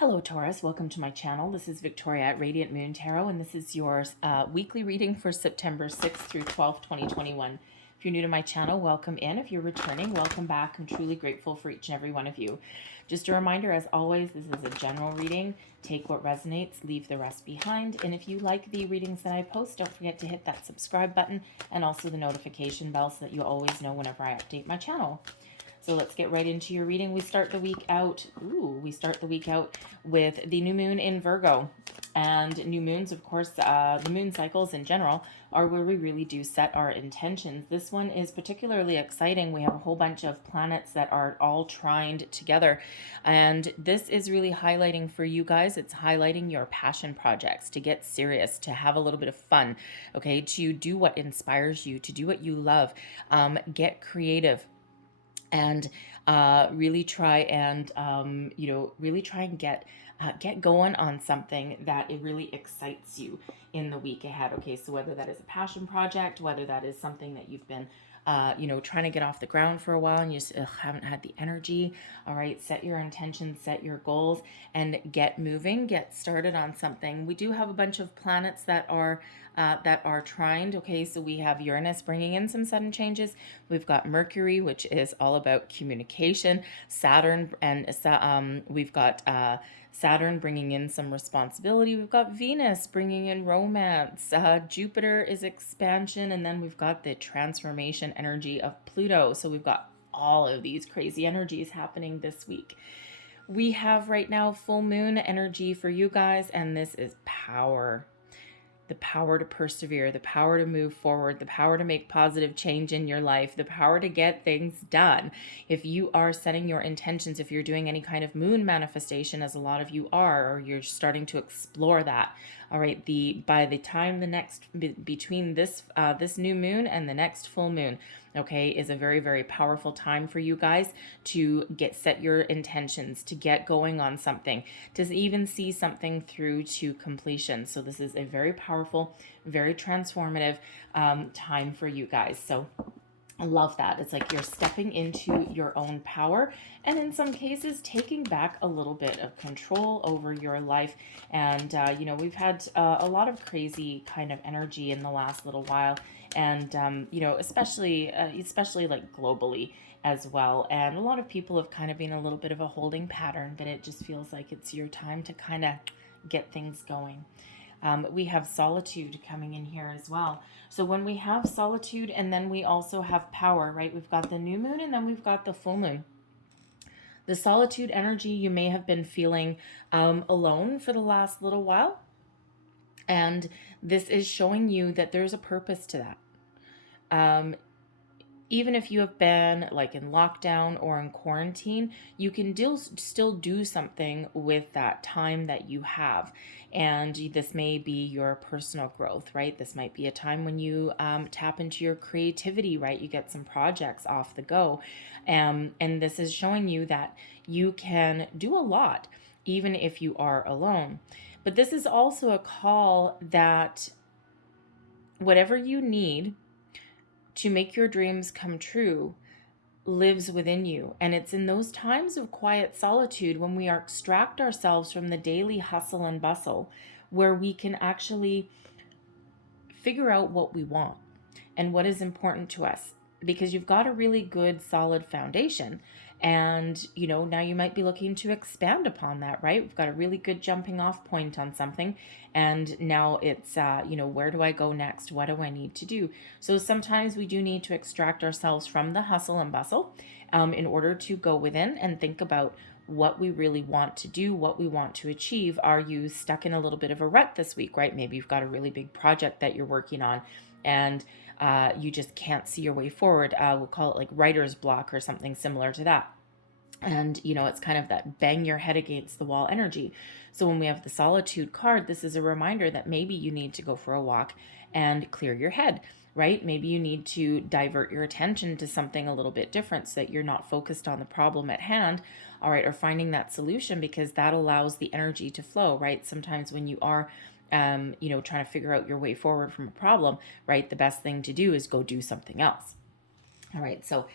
Hello Taurus, welcome to my channel. This is Victoria at Radiant Moon Tarot, and this is your weekly reading for September 6th through 12th, 2021. If you're new to my channel, welcome in. If you're returning, welcome back. I'm truly grateful for each and every one of you. Just a reminder, as always, this is a general reading. Take what resonates, leave the rest behind. And if you like the readings that I post, don't forget to hit that subscribe button and also the notification bell so that you always know whenever I update my channel. So let's get right into your reading. We start the week out. With the new moon in Virgo. And new moons, of course, the moon cycles in general are where we really do set our intentions. This one is particularly exciting. We have a whole bunch of planets that are all trined together. And this is really highlighting for you guys. It's highlighting your passion projects, to get serious, to have a little bit of fun, okay, to do what inspires you, to do what you love, get creative, and really try and get going on something that it really excites you in the week ahead. Okay, so whether that is a passion project, whether that is something that you've been trying to get off the ground for a while and you just haven't had the energy. All right, set your intentions, set your goals, and get moving, get started on something. We do have a bunch of planets that are trined. Okay, so we have Uranus bringing in some sudden changes. We've got Mercury, which is all about communication. Saturn, and we've got Saturn bringing in some responsibility. We've got Venus bringing in romance. Jupiter is expansion. And then we've got the transformation energy of Pluto. So we've got all of these crazy energies happening this week. We have right now full moon energy for you guys, and this is power. The power to persevere, the power to move forward, the power to make positive change in your life, the power to get things done. If you are setting your intentions, if you're doing any kind of moon manifestation, as a lot of you are, or you're starting to explore that, all right, by the time between this new moon and the next full moon, okay, is a very, very powerful time for you guys to set your intentions, to get going on something, to even see something through to completion. So this is a very powerful, very transformative time for you guys. So I love that. It's like you're stepping into your own power, and in some cases taking back a little bit of control over your life. And we've had a lot of crazy kind of energy in the last little while, and especially like globally as well. And a lot of people have kind of been a little bit of a holding pattern, but it just feels like it's your time to kind of get things going. We have solitude coming in here as well. So when we have solitude, and then we also have power, right? We've got the new moon, and then we've got the full moon. The solitude energy, you may have been feeling alone for the last little while. And this is showing you that there's a purpose to that. Even if you have been like in lockdown or in quarantine, you can still do something with that time that you have. And this may be your personal growth, right? This might be a time when you tap into your creativity, right? You get some projects off the go. And this is showing you that you can do a lot, even if you are alone. But this is also a call that whatever you need to make your dreams come true lives within you. And it's in those times of quiet solitude, when we extract ourselves from the daily hustle and bustle, where we can actually figure out what we want and what is important to us. Because you've got a really good, solid foundation. And, now you might be looking to expand upon that, right? We've got a really good jumping off point on something. And now it's, where do I go next? What do I need to do? So sometimes we do need to extract ourselves from the hustle and bustle in order to go within and think about what we really want to do, what we want to achieve. Are you stuck in a little bit of a rut this week, right? Maybe you've got a really big project that you're working on, and you just can't see your way forward. We'll call it like writer's block or something similar to that. And, it's kind of that bang your head against the wall energy. So when we have the solitude card, this is a reminder that maybe you need to go for a walk and clear your head, right? Maybe you need to divert your attention to something a little bit different so that you're not focused on the problem at hand, all right, or finding that solution, because that allows the energy to flow, right? Sometimes when you are trying to figure out your way forward from a problem, right, the best thing to do is go do something else. All right, so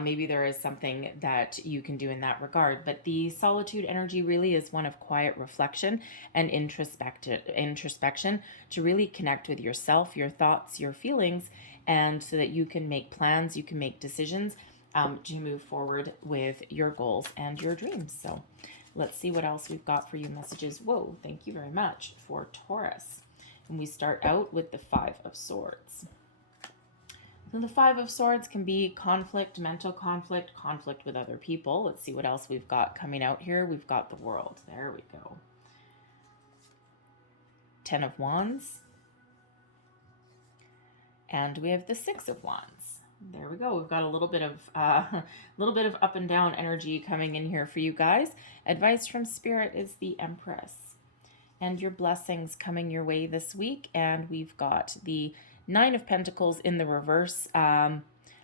maybe there is something that you can do in that regard. But the solitude energy really is one of quiet reflection and introspection to really connect with yourself, your thoughts, your feelings, and so that you can make plans, you can make decisions to move forward with your goals and your dreams. So let's see what else we've got for you messages. Whoa, thank you very much for Taurus. And we start out with the Five of Swords. So the Five of Swords can be conflict, mental conflict, conflict with other people. Let's see what else we've got coming out here. We've got the World. There we go. Ten of Wands. And we have the Six of Wands. There we go. We've got a little bit of up and down energy coming in here for you guys. Advice from Spirit is the Empress. And your blessings coming your way this week. And we've got the Nine of Pentacles in the reverse. I'll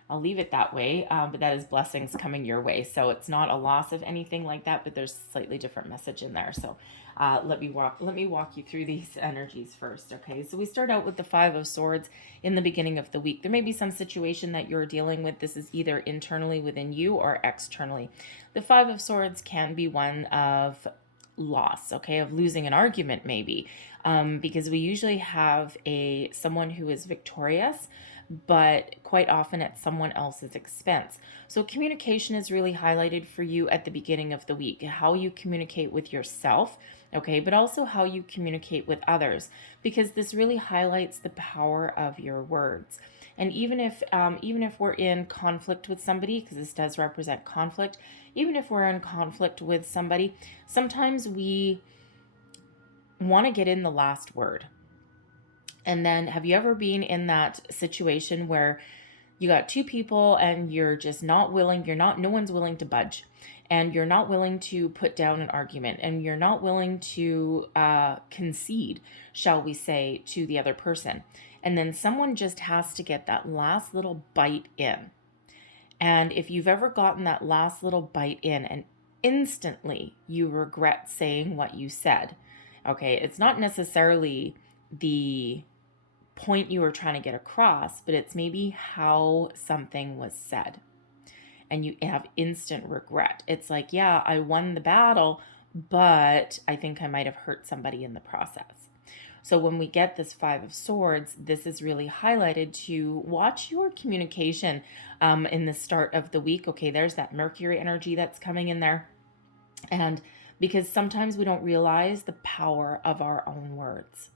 leave it that way, but that is blessings coming your way. So it's not a loss of anything like that, but there's slightly different message in there. So let me walk you through these energies first. Okay, so we start out with the Five of Swords in the beginning of the week. There may be some situation that you're dealing with. This is either internally within you or externally. The Five of Swords can be one of loss, okay, of losing an argument maybe, because we usually have someone who is victorious, but quite often at someone else's expense. So communication is really highlighted for you at the beginning of the week, how you communicate with yourself, okay, but also how you communicate with others, because this really highlights the power of your words. And even if we're in conflict with somebody, because this does represent conflict, even if we're in conflict with somebody, sometimes we want to get in the last word. And then have you ever been in that situation where you got two people and you're just not willing, no one's willing to budge, and you're not willing to put down an argument, and you're not willing to concede, shall we say, to the other person. And then someone just has to get that last little bite in. And if you've ever gotten that last little bite in and instantly you regret saying what you said, okay, it's not necessarily the point you were trying to get across, but it's maybe how something was said. And you have instant regret. It's like, yeah, I won the battle, but I think I might have hurt somebody in the process. So when we get this Five of Swords, this is really highlighted to watch your communication in the start of the week. Okay, there's that Mercury energy that's coming in there. And because sometimes we don't realize the power of our own words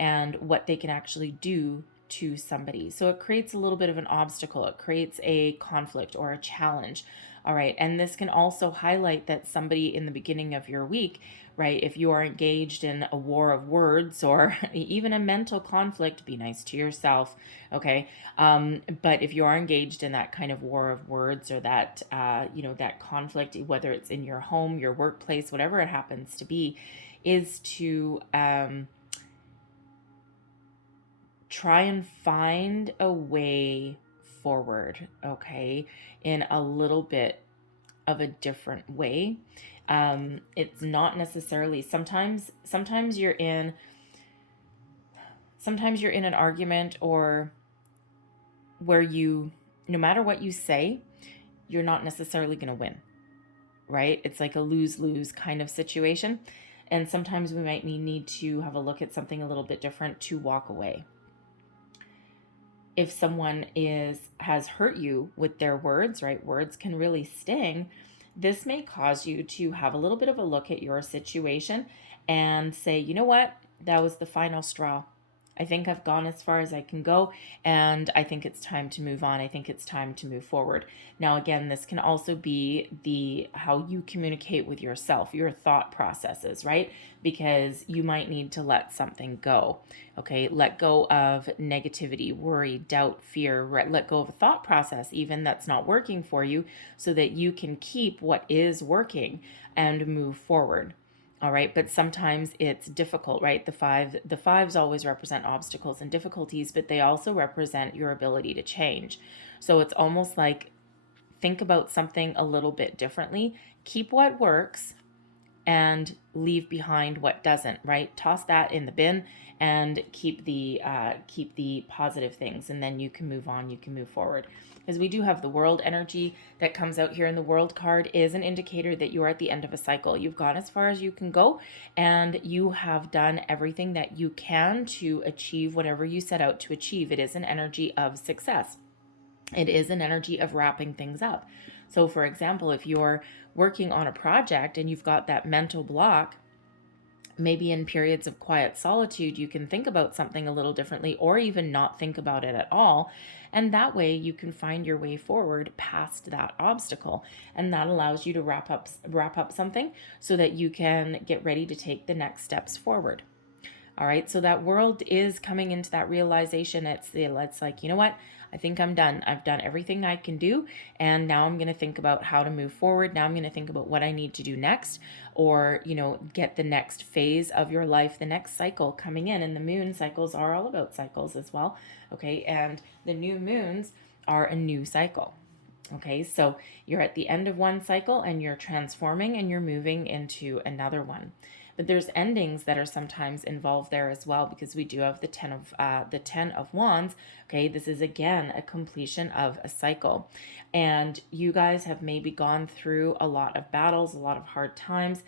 and what they can actually do to somebody. So it creates a little bit of an obstacle. It creates a conflict or a challenge. All right. And this can also highlight that somebody in the beginning of your week, right, if you are engaged in a war of words or even a mental conflict, be nice to yourself. Okay. But if you are engaged in that kind of war of words or that, that conflict, whether it's in your home, your workplace, whatever it happens to be, is to, try and find a way forward, okay, in a little bit of a different way. It's not necessarily, sometimes you're in an argument or where no matter what you say, you're not necessarily going to win, right? It's like a lose-lose kind of situation. And sometimes we might need to have a look at something a little bit different to walk away. If someone has hurt you with their words, right? Words can really sting. This may cause you to have a little bit of a look at your situation and say, you know what? That was the final straw. I think I've gone as far as I can go, and I think it's time to move on. I think it's time to move forward. Now, again, this can also be how you communicate with yourself, your thought processes, right? Because you might need to let something go, okay? Let go of negativity, worry, doubt, fear, let go of a thought process even that's not working for you so that you can keep what is working and move forward. All right. But sometimes it's difficult, right? The fives always represent obstacles and difficulties, but they also represent your ability to change. So it's almost like think about something a little bit differently, keep what works, and leave behind what doesn't, right? Toss that in the bin and keep the positive things, and then you can move on, you can move forward. Because we do have the world energy that comes out here, and the world card is an indicator that you're at the end of a cycle. You've gone as far as you can go, and you have done everything that you can to achieve whatever you set out to achieve. It is an energy of success. It is an energy of wrapping things up. So for example, if you're working on a project and you've got that mental block, maybe in periods of quiet solitude, you can think about something a little differently, or even not think about it at all. And that way you can find your way forward past that obstacle. And that allows you to wrap up something so that you can get ready to take the next steps forward. All right. So that world is coming into that realization. It's like, you know what? I think I'm done. I've done everything I can do. And now I'm going to think about how to move forward. Now I'm going to think about what I need to do next, or, get the next phase of your life, the next cycle coming in. And the moon cycles are all about cycles as well. Okay. And the new moons are a new cycle. Okay. So you're at the end of one cycle and you're transforming and you're moving into another one. But there's endings that are sometimes involved there as well, because we do have the 10 of Wands. Okay, this is again a completion of a cycle, and you guys have maybe gone through a lot of battles, a lot of hard times.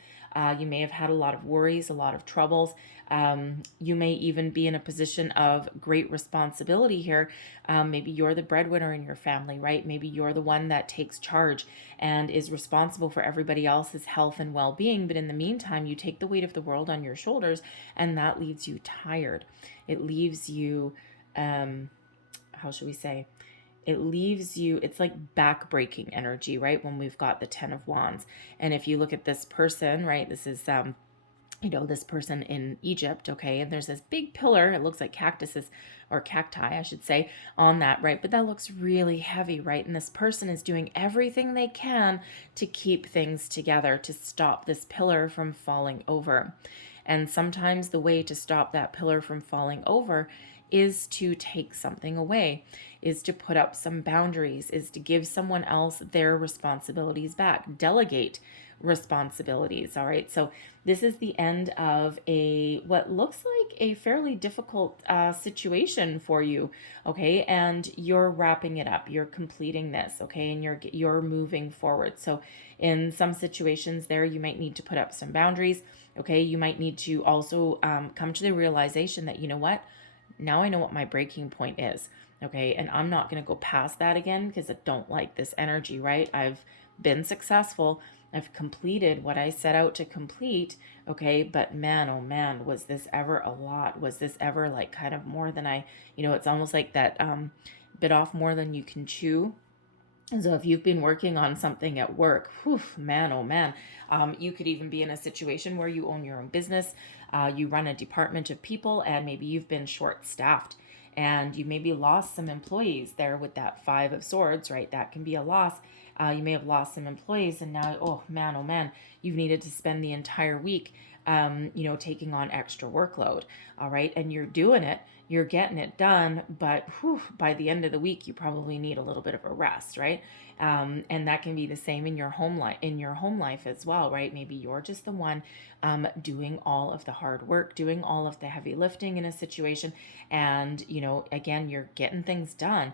You may have had a lot of worries, a lot of troubles. You may even be in a position of great responsibility here. Maybe you're the breadwinner in your family, right? Maybe you're the one that takes charge and is responsible for everybody else's health and well-being. But in the meantime, you take the weight of the world on your shoulders, and that leaves you tired. It leaves you, how should we say? It leaves you, it's like backbreaking energy, right? When we've got the 10 of Wands. And if you look at this person, right, this is, this person in Egypt, okay, and there's this big pillar, it looks like cactuses, or cacti, I should say, on that, right? But that looks really heavy, right? And this person is doing everything they can to keep things together, to stop this pillar from falling over. And sometimes the way to stop that pillar from falling over is to take something away, is to put up some boundaries, is to give someone else their responsibilities back, delegate responsibilities. All right. So this is the end of what looks like a fairly difficult situation for you. Okay. And you're wrapping it up. You're completing this. Okay. And you're moving forward. So in some situations there, you might need to put up some boundaries. Okay. You might need to also come to the realization that, you know what? Now I know what my breaking point is. Okay. And I'm not going to go past that again because I don't like this energy, right? I've been successful. I've completed what I set out to complete. Okay. But man, oh man, was this ever a lot? Was this ever like kind of more than it's almost like that bit off more than you can chew. So if you've been working on something at work, whew, man, oh man, you could even be in a situation where you own your own business, you run a department of people, and maybe you've been short-staffed, and you maybe lost some employees there with that 5 of Swords, right? That can be a loss. You may have lost some employees, and now, oh man, you've needed to spend the entire week, taking on extra workload, all right? And you're doing it. You're getting it done, but by the end of the week, you probably need a little bit of a rest, right? And that can be the same in your home life as well, right? Maybe you're just the one doing all of the hard work, doing all of the heavy lifting in a situation, and again, you're getting things done.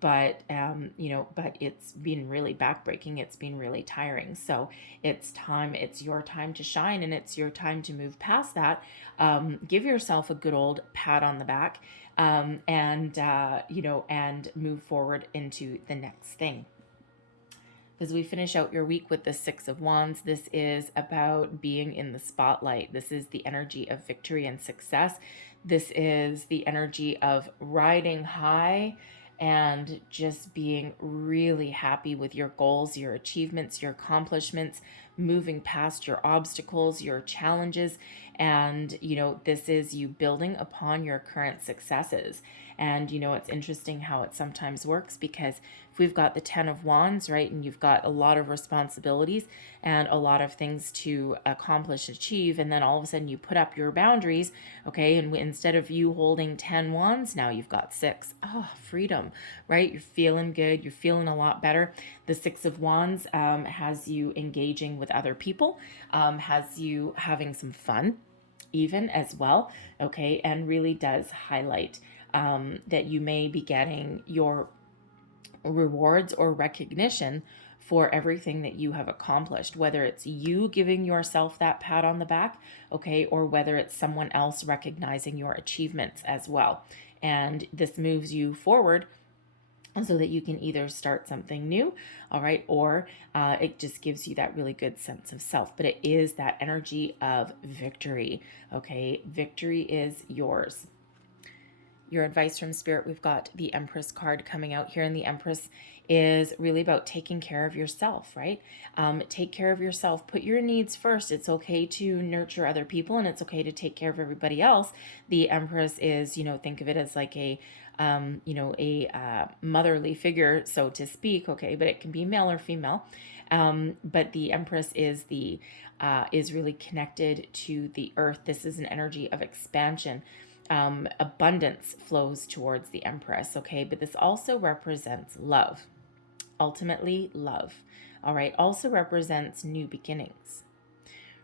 But it's been really backbreaking. It's been really tiring. So it's your time to shine, and it's your time to move past that. Give yourself a good old pat on the back, and move forward into the next thing. As we finish out your week with the 6 of Wands, this is about being in the spotlight. This is the energy of victory and success. This is the energy of riding high and just being really happy with your goals, your achievements, your accomplishments, moving past your obstacles, your challenges. And, this is you building upon your current successes. And, it's interesting how it sometimes works, because if we've got the 10 of Wands, right, and you've got a lot of responsibilities and a lot of things to accomplish, achieve, and then all of a sudden you put up your boundaries, okay, and instead of you holding 10 Wands, now you've got 6. Oh, freedom, right? You're feeling good. You're feeling a lot better. The 6 of Wands has you engaging with other people, has you having some fun even as well, okay, and really does highlight that you may be getting your rewards or recognition for everything that you have accomplished, whether it's you giving yourself that pat on the back, okay, or whether it's someone else recognizing your achievements as well. And this moves you forward so that you can either start something new, all right, or it just gives you that really good sense of self. But it is that energy of victory, okay? Victory is yours. Your advice from Spirit, we've got the Empress card coming out here, and the Empress is really about taking care of yourself, right? Take care of yourself. Put your needs first. It's okay to nurture other people, and it's okay to take care of everybody else. The Empress is, think of it as like a motherly figure, so to speak, okay, but it can be male or female. But the Empress is really connected to the earth. This is an energy of expansion. Abundance flows towards the Empress, okay, but this also represents love. Ultimately, love, all right, also represents new beginnings.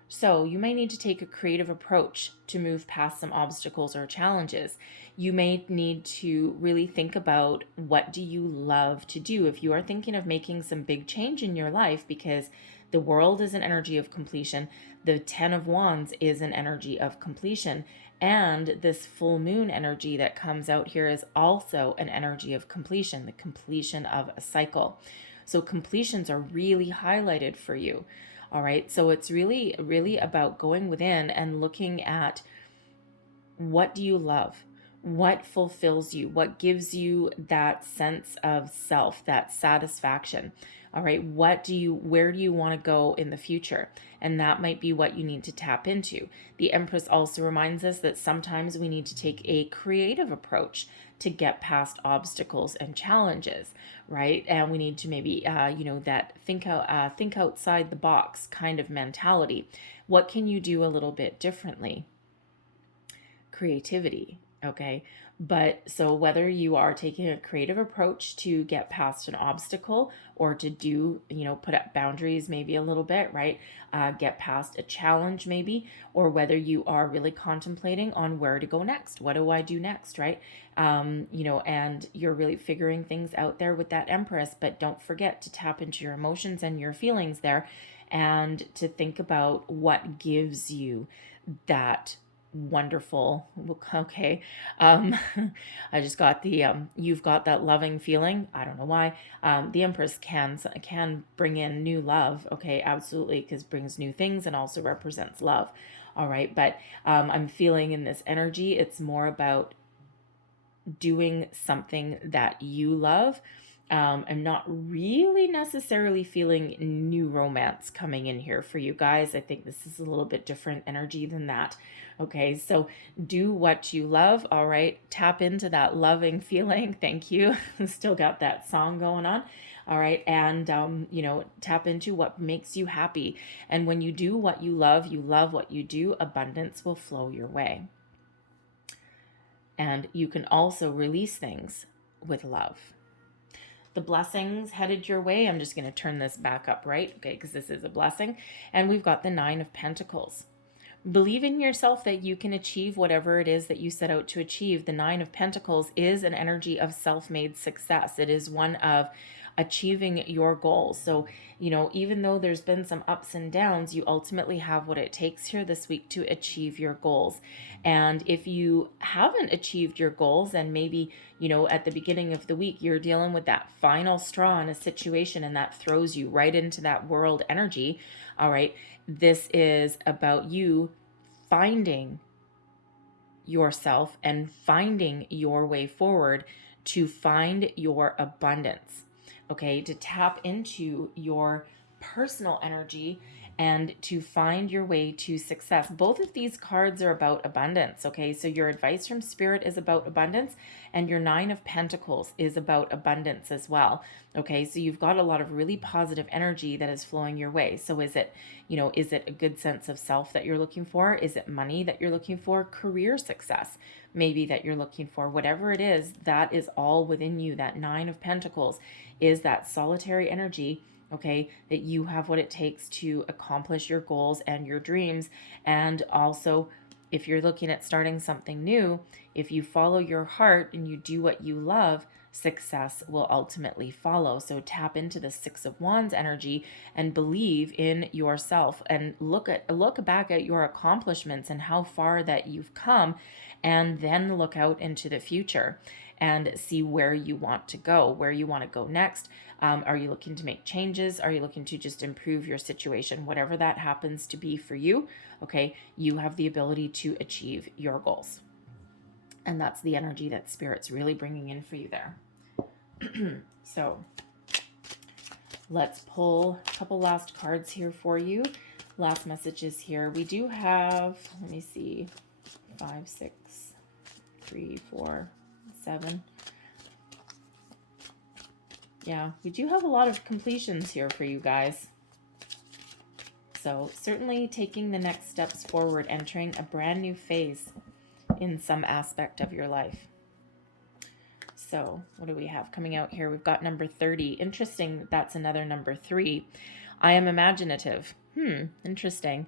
So you may need to take a creative approach to move past some obstacles or challenges. You may need to really think about, what do you love to do? If you are thinking of making some big change in your life, because the world is an energy of completion, the 10 of Wands is an energy of completion, and this full moon energy that comes out here is also an energy of completion, the completion of a cycle. So completions are really highlighted for you. All right. So it's really, really about going within and looking at, what do you love? What fulfills you? What gives you that sense of self, that satisfaction? All right. Where do you want to go in the future? And that might be what you need to tap into. The Empress also reminds us that sometimes we need to take a creative approach to get past obstacles and challenges, right? And we need to maybe, that think outside the box kind of mentality. What can you do a little bit differently? Creativity, okay? But so whether you are taking a creative approach to get past an obstacle, or to do, put up boundaries maybe a little bit, right? Get past a challenge maybe, or whether you are really contemplating on where to go next. What do I do next, right? And you're really figuring things out there with that Empress, but don't forget to tap into your emotions and your feelings there, and to think about what gives you that wonderful, okay, I just got the you've got that loving feeling. I don't know why. The Empress can bring in new love, okay, absolutely, because brings new things and also represents love. All right, but I'm feeling in this energy, it's more about doing something that you love. I'm not really necessarily feeling new romance coming in here for you guys. I think this is a little bit different energy than that. Okay, so do what you love. All right, tap into that loving feeling. Thank you. Still got that song going on. All right, and tap into what makes you happy. And when you do what you love what you do, abundance will flow your way. And you can also release things with love. The blessings headed your way. I'm just going to turn this back up, right? Okay, because this is a blessing. And we've got the 9 of Pentacles. Believe in yourself that you can achieve whatever it is that you set out to achieve. The 9 of Pentacles is an energy of self-made success. It is one of achieving your goals. So, even though there's been some ups and downs, you ultimately have what it takes here this week to achieve your goals. And if you haven't achieved your goals, and maybe, at the beginning of the week, you're dealing with that final straw in a situation, and that throws you right into that world energy. All right. This is about you finding yourself and finding your way forward to find your abundance. Okay, to tap into your personal energy and to find your way to success. Both of these cards are about abundance, okay? So your advice from Spirit is about abundance, and your Nine of Pentacles is about abundance as well, okay? So you've got a lot of really positive energy that is flowing your way. So is it, is it a good sense of self that you're looking for? Is it money that you're looking for? Career success maybe that you're looking for? Whatever it is, that is all within you. That Nine of Pentacles is that solitary energy, okay, that you have what it takes to accomplish your goals and your dreams. And also, if you're looking at starting something new, if you follow your heart and you do what you love, success will ultimately follow. So tap into the Six of Wands energy and believe in yourself, and look back at your accomplishments and how far that you've come, and then look out into the future and see where you want to go next. Are you looking to make changes? Are you looking to just improve your situation? Whatever that happens to be for you, okay, you have the ability to achieve your goals. And that's the energy that Spirit's really bringing in for you there. So let's pull a couple last cards here for you. Last messages here. We do have, let me see, 5, 6, 3, 4, 7. Yeah, we do have a lot of completions here for you guys. So certainly taking the next steps forward, entering a brand new phase in some aspect of your life. So what do we have coming out here? We've got number 30. Interesting, that's another number 3. I am imaginative. Interesting.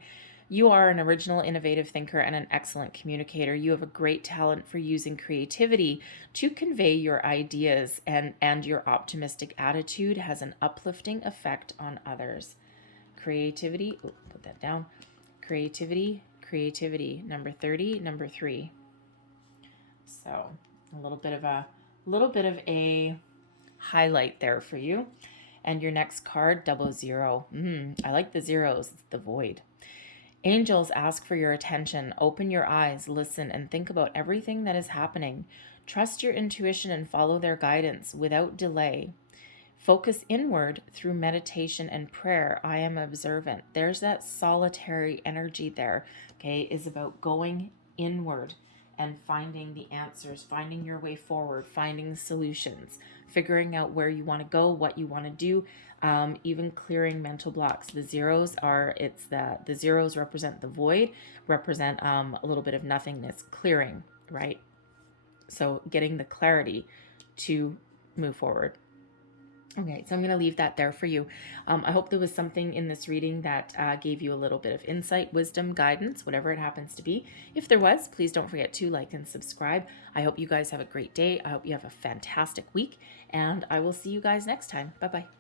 You are an original, innovative thinker and an excellent communicator. You have a great talent for using creativity to convey your ideas, and your optimistic attitude has an uplifting effect on others. Creativity, put that down. Creativity, number 30, number 3. So a little bit of a highlight there for you. And your next card, 00. I like the zeros. It's the void. Angels ask for your attention. Open your eyes, listen, and think about everything that is happening. Trust your intuition and follow their guidance without delay. Focus inward through meditation and prayer. I am observant. There's that solitary energy there, okay, is about going inward and finding the answers, finding your way forward, finding solutions, figuring out where you want to go, what you want to do, even clearing mental blocks. The zeros the zeros represent the void, represent a little bit of nothingness, clearing, right? So getting the clarity to move forward. Okay, so I'm going to leave that there for you. I hope there was something in this reading that gave you a little bit of insight, wisdom, guidance, whatever it happens to be. If there was, please don't forget to like and subscribe. I hope you guys have a great day. I hope you have a fantastic week, and I will see you guys next time. Bye-bye.